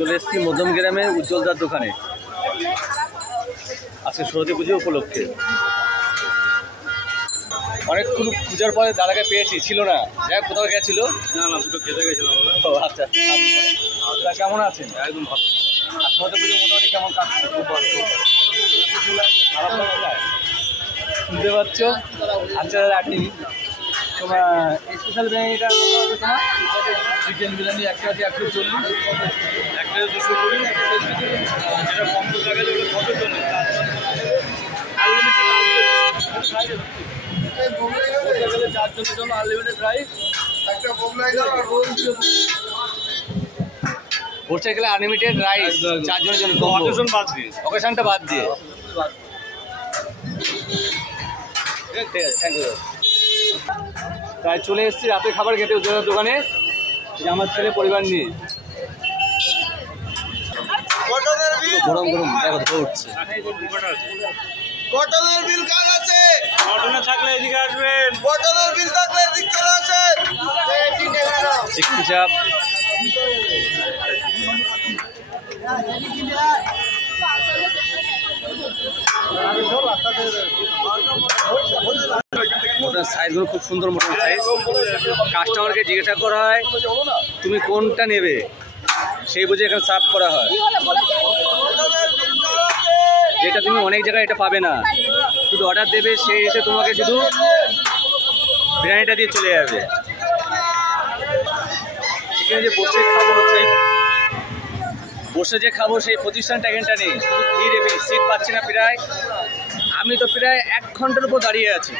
চলে এসেছি মধ্যমগ্রামের উজ্জ্বলদার দোকানে আজকে সরস্বতী পুজো উপলক্ষে। অনেকক্ষণ পূজার পরে দাদাকে পেয়েছি, ছিল না। যাই কোথাও গেছিল? না না, দুটো খেতে গেছিলাম। ও আচ্ছা, কেমন আছেন? একদম ভালো। আর সরস্বতী পুজো মোটামুটি কেমন কাটছে? খুব ভালো, খারাপ লাগছে? শুনতে পাচ্ছ? আচ্ছা দাদা, আপনি তোমার স্পেশাল বিরিয়ানিটা তোমার চিকেন বিরিয়ানি একটা আছে 140, একটা 220, যেটা কম তো থাকে ওটা কত জন্য আনলিমিটেড 4 জনের জন্য আনলিমিটেড রাইস, একটা মোগলাই দাও আর রোল দিয়ে বসে গেলে আনলিমিটেড রাইস 4 জনের জন্য, অকেশন বাদ দিয়ে, অকেশনটা বাদ দিয়ে। ঠিক আছে, থ্যাংক ইউ। তাই চলে এসেছি রাতে খাবার খেতে উজ্জ্বলার দোকানে, আমার ছেলে পরিবার নিয়ে। গরম গরম দেখো ধরে উঠছে। বটলের বিল কার আছে? মটনে থাকলে এদিকে আসবেন। বটলের বিল থাকলে এদিক চলে আসেন। চিকেন চাপ, মোটন সাইজগুলো খুব সুন্দর, মোটন সাইজ। কাস্টমারকে জিজ্ঞাসা করা হয় তুমি কোনটা নেবে, সেই বুঝে এখানে সার্ভ করা হয়। যেটা তুমি অনেক জায়গায় এটা পাবে না, শুধু অর্ডার দেবে, সে এসে তোমাকে শুধু বিরিয়ানিটা দিয়ে চলে যাবে। এখানে যে বসে যে খাবো সেই প্রতিষ্ঠানটা এখানটা নেই, শুধু ভিড়, সিট পাচ্ছি না প্রায়। আমি তো প্রায় 1 ঘন্টার উপর দাঁড়িয়ে আছি।